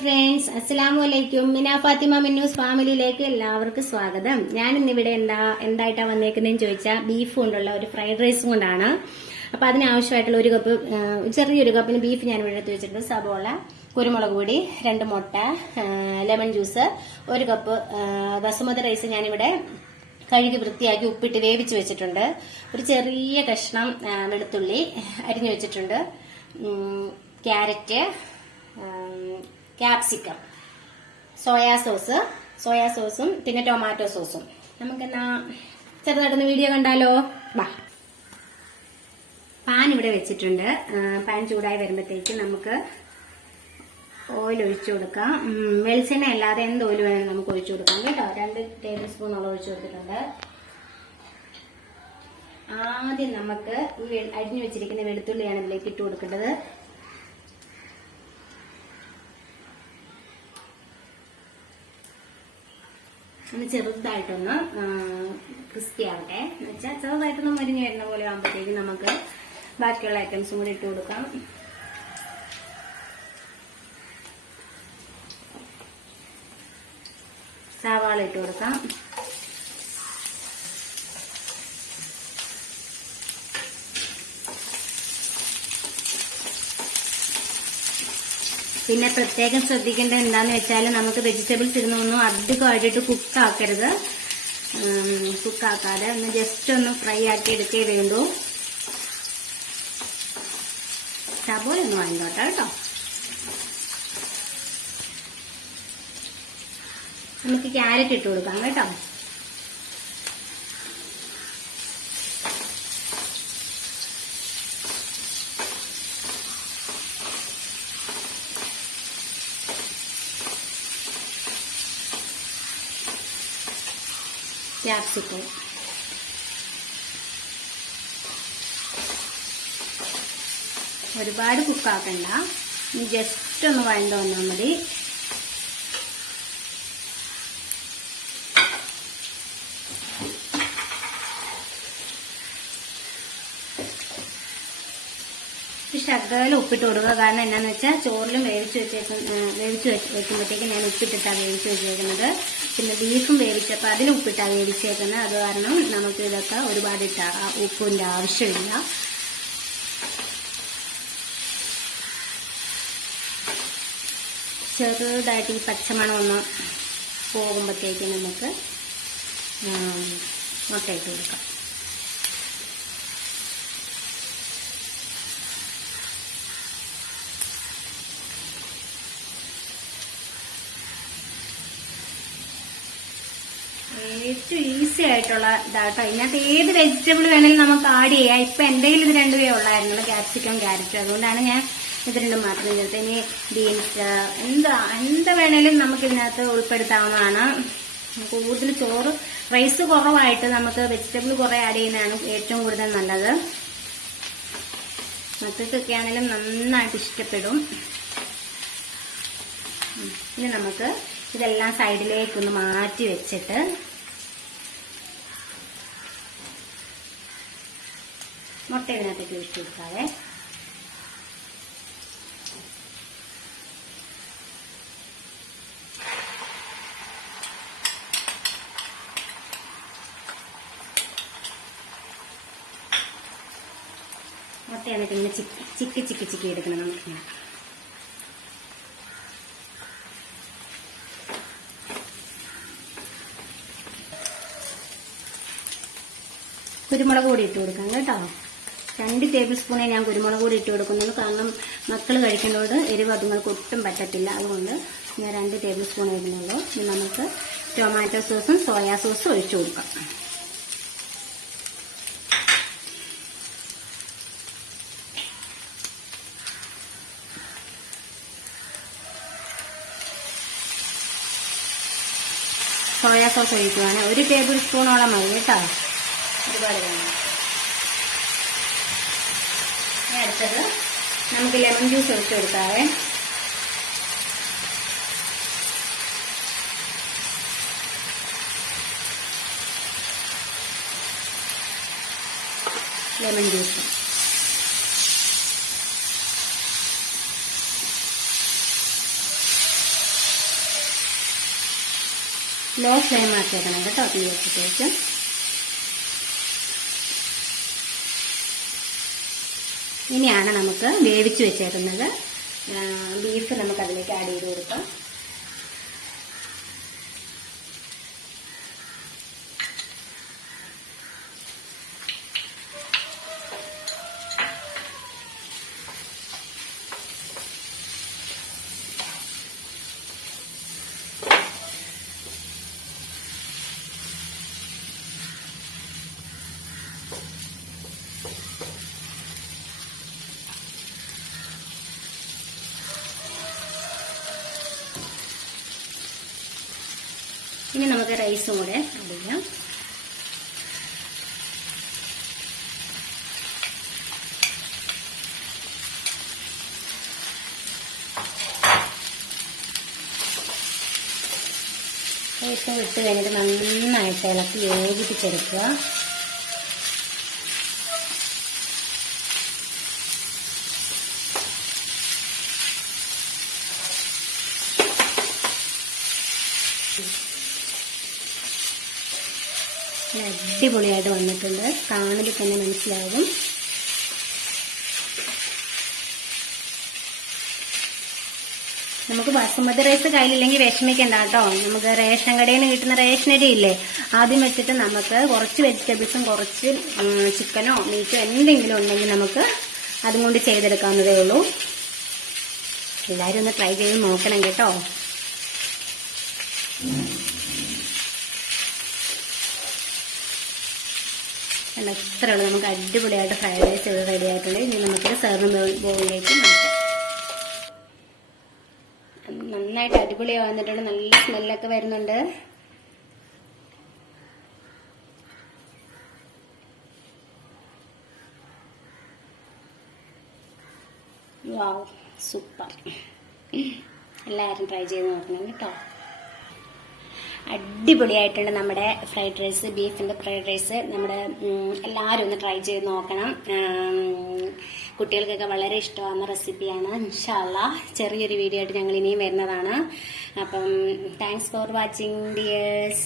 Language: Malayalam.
ഫ്രണ്ട്സ്, അസ്സലാമു അലൈക്കും. മിന ഫാത്തിമ മിന്നൂസ് ഫാമിലിയിലേക്ക് എല്ലാവർക്കും സ്വാഗതം. ഞാൻ ഇന്നിവിടെ എന്തായിട്ടാ വന്നേക്കുന്നതെന്ന് ചോദിച്ചാൽ ബീഫ് കൊണ്ടുള്ള ഒരു ഫ്രൈഡ് റൈസും കൊണ്ടാണ്. അപ്പൊ അതിനാവശ്യമായിട്ടുള്ള ഒരു കപ്പ്, ചെറിയൊരു കപ്പിന് ബീഫ് ഞാൻ ഇവിടെ എടുത്ത് വെച്ചിട്ടുണ്ട്. സബോള, കുരുമുളക് പൊടി, 2 മുട്ട, lemon juice, 1 cup basmati rice ഞാനിവിടെ കഴുകി വൃത്തിയാക്കി ഉപ്പിട്ട് വേവിച്ച് വെച്ചിട്ടുണ്ട്. ഒരു ചെറിയ കഷ്ണം വെളുത്തുള്ളി അരിഞ്ഞു വെച്ചിട്ടുണ്ട്. ക്യാരറ്റ്, ക്യാപ്സിക്കം, സോയാ സോസും പിന്നെ ടൊമാറ്റോ സോസും. നമുക്കെന്നാ ചെറുതായിട്ടൊന്ന് വീഡിയോ കണ്ടാലോ? വാ. പാൻ ഇവിടെ വെച്ചിട്ടുണ്ട്. പാൻ ചൂടായി വരുമ്പോഴത്തേക്ക് നമുക്ക് ഓയിൽ ഒഴിച്ചു കൊടുക്കാം. വെളിച്ചെണ്ണ അല്ലാതെ എന്ത് ഓയിൽ വേണമെങ്കിലും നമുക്ക് ഒഴിച്ചു കൊടുക്കാം കേട്ടോ. 2 ടേബിൾ സ്പൂണോളം ഒഴിച്ചു കൊടുത്തിട്ടുണ്ട്. ആദ്യം നമുക്ക് ഈ അരിഞ്ഞു വെച്ചിരിക്കുന്ന വെളുത്തുള്ളിയാണ് ഇതിലേക്ക് ഇട്ട് കൊടുക്കേണ്ടത്. ഒന്ന് ചെറുതായിട്ടൊന്ന് ക്രിസ്പി ആവട്ടെ. എന്ന് വെച്ചാൽ ചെറുതായിട്ടൊന്ന് മരിഞ്ഞു വരുന്ന പോലെ ആകുമ്പോഴത്തേക്ക് നമുക്ക് ബാക്കിയുള്ള ഐറ്റംസും കൂടി ഇട്ട് കൊടുക്കാം. സവാള ഇട്ട് കൊടുക്കാം. പിന്നെ പ്രത്യേകം ശ്രദ്ധിക്കേണ്ടത് എന്താന്ന് വെച്ചാൽ നമുക്ക് വെജിറ്റബിൾസ് ഇരുന്നൊന്നും അധികമായിട്ട് കുക്കാക്കരുത്. കുക്കാക്കാതെ ഒന്ന് ജസ്റ്റ് ഒന്ന് ഫ്രൈ ആക്കി എടുക്കേ വേണ്ടൂ. സബോള ഒന്ന് വാങ്ങിക്കോട്ടെ കേട്ടോ. നമുക്ക് ക്യാരറ്റ് ഇട്ട് കൊടുക്കാം കേട്ടോ. ക്യാപ്സിക്കം, ഒരുപാട് കുക്കാക്കണ്ട, ജസ്റ്റ് ഒന്ന് വഴണ്ട് വന്നാൽ മതി. ശകലം ഉപ്പിട്ട് കൊടുക്കുക. കാരണം എന്നാന്ന് വെച്ചാൽ ചോറിലും വേവിച്ച് വെക്കുമ്പോഴത്തേക്ക് ഞാൻ ഉപ്പിട്ടിട്ടാണ് വേവിച്ച് വെച്ചേക്കുന്നത്. പിന്നെ ബീഫും വേവിച്ചപ്പോൾ അതിൽ ഉപ്പിട്ടാണ് വേവിച്ചേക്കുന്നത്. അത് കാരണം നമുക്ക് ഇതൊക്കെ ഒരുപാട് ഉപ്പിന്റെ ആവശ്യമില്ല. ചെറുതായിട്ട് ഈ പച്ചമണം ഒന്ന് പോകുമ്പോഴത്തേക്ക് നമുക്ക് മുട്ട ഇട്ട് കൊടുക്കാം. ഏറ്റവും ഈസി ആയിട്ടുള്ള ഇതാട്ടോ. ഇതിനകത്ത് ഏത് വെജിറ്റബിൾ വേണമെങ്കിലും നമുക്ക് ആഡ് ചെയ്യാം. ഇപ്പൊ എന്റെ കയ്യിൽ ഇത് 2 ഉള്ളായിരുന്നുള്ളൂ, ക്യാപ്സിക്കം, ക്യാരറ്റ്. അതുകൊണ്ടാണ് ഞാൻ ഇത് 2 മാത്രം ചേർത്ത്. ഇനി ബീൻസ്, എന്ത് വേണേലും നമുക്ക് ഇതിനകത്ത് ഉൾപ്പെടുത്താവുന്നതാണ്. കൂടുതൽ ചോറ് റൈസ് കുറവായിട്ട് നമുക്ക് വെജിറ്റബിൾ കുറെ ആഡ് ചെയ്യുന്നതാണ് ഏറ്റവും കൂടുതൽ നല്ലത്. മക്കൾക്കൊക്കെ ആണെങ്കിലും നന്നായിട്ട് ഇഷ്ടപ്പെടും. ഇനി നമുക്ക് ഇതെല്ലാം സൈഡിലേക്കൊന്ന് മാറ്റി വെച്ചിട്ട് മുട്ട ഇതിനകത്തേക്ക് ഒഴിച്ചു കൊടുക്കാതെ മുട്ട എന്നിട്ട് ഇങ്ങനെ ചിക്കി എടുക്കണം. നമുക്കിങ്ങനെ കുരുമുളക് പൊടി ഇട്ട് കൊടുക്കാം കേട്ടോ. 2 ടേബിൾ സ്പൂണേ ഞാൻ കുരുമുളക് പൊടി ഇട്ട് കൊടുക്കുന്നുള്ളൂ. കാരണം മക്കൾ കഴിക്കുന്നതോട് എരിവ് അതുങ്ങൾക്ക് ഒട്ടും പറ്റത്തില്ല. അതുകൊണ്ട് ഞാൻ 2 ടേബിൾ സ്പൂൺ ഇടുന്നുള്ളൂ. ഇനി നമുക്ക് ടൊമാറ്റോ സോസും സോയാ സോസും ഒഴിച്ചു കൊടുക്കാം. സോയാ സോസ് ഒഴിക്കുവാണ് 1 ടേബിൾ സ്പൂണോളം മതി കേട്ടോ, ഒരുപാട് വേണം. അടുത്തത് നമുക്ക് ലെമൺ ജ്യൂസ് ഒഴിച്ചു കൊടുക്കാവേ. ലെമൺ ജ്യൂസ് ലോ ഫ്ലെയിം ആക്കിയേക്കണം കേട്ടോ തീ വെച്ചിട്ടേക്ക്. ഇനിയാണ് നമുക്ക് വേവിച്ച് വെച്ചേക്കുന്നത് ബീഫ് നമുക്ക് അതിലേക്ക് ആഡ് ചെയ്ത് കൊടുക്കാം. ഇനി നമുക്ക് റൈസും കൂടെ ആഡ് ചെയ്യാം. റൈസും ഇട്ട് കഴിഞ്ഞിട്ട് നന്നായിട്ട് ഇളക്കി യോജിപ്പിച്ചെടുക്കുക. അടിപൊളിയായിട്ട് വന്നിട്ടുണ്ട്, കാണുമ്പോൾ തന്നെ മനസ്സിലാകും. നമുക്ക് ബസുമതി റൈസ് കയ്യിലില്ലെങ്കിൽ വിഷമിക്കണ്ട കേട്ടോ. നമുക്ക് റേഷൻ കടയിൽ നിന്ന് കിട്ടുന്ന റേഷനരി ഇല്ലേ, ആദ്യം വെച്ചിട്ട് നമുക്ക് കുറച്ച് വെജിറ്റബിൾസും കുറച്ച് ചിക്കനോ മീറ്റോ എന്തെങ്കിലും ഉണ്ടെങ്കിൽ നമുക്ക് അതും കൊണ്ട് ചെയ്തെടുക്കാവുന്നതേ ഉള്ളൂ. എല്ലാവരും ഒന്ന് ട്രൈ ചെയ്ത് നോക്കണം കേട്ടോ. എത്ര ഉള്ളൂ, നമുക്ക് അടിപൊളിയായിട്ട് ഫ്രൈഡ് റൈസ് ഇവിടെ റെഡി ആയിട്ടുണ്ട്. ഇനി നമുക്ക് സെർവിംഗ് ബൗളിലേക്ക് മാറ്റാം. നന്നായിട്ട് അടിപൊളിയായി വന്നിട്ടുണ്ട്, നല്ല സ്മെല്ലൊക്കെ വരുന്നുണ്ട്. വാവ്, സൂപ്പർ. എല്ലാവരും ട്രൈ ചെയ്ത് നോക്കണം കേട്ടോ. അടിപൊളിയായിട്ടുണ്ട് നമ്മുടെ ഫ്രൈഡ് റൈസ്, ബീഫിന്റെ ഫ്രൈഡ് റൈസ്. നമ്മുടെ എല്ലാവരും ഒന്ന് ട്രൈ ചെയ്ത് നോക്കണം. കുട്ടികൾക്കൊക്കെ വളരെ ഇഷ്ടമാകുന്ന റെസിപ്പിയാണ്. ഇൻഷാ അല്ലാഹ് ചെറിയൊരു വീഡിയോ ആയിട്ട് ഞങ്ങൾ ഇനിയും വരുന്നതാണ്. അപ്പം താങ്ക്സ് ഫോർ വാച്ചിങ് ഡിയേഴ്സ്.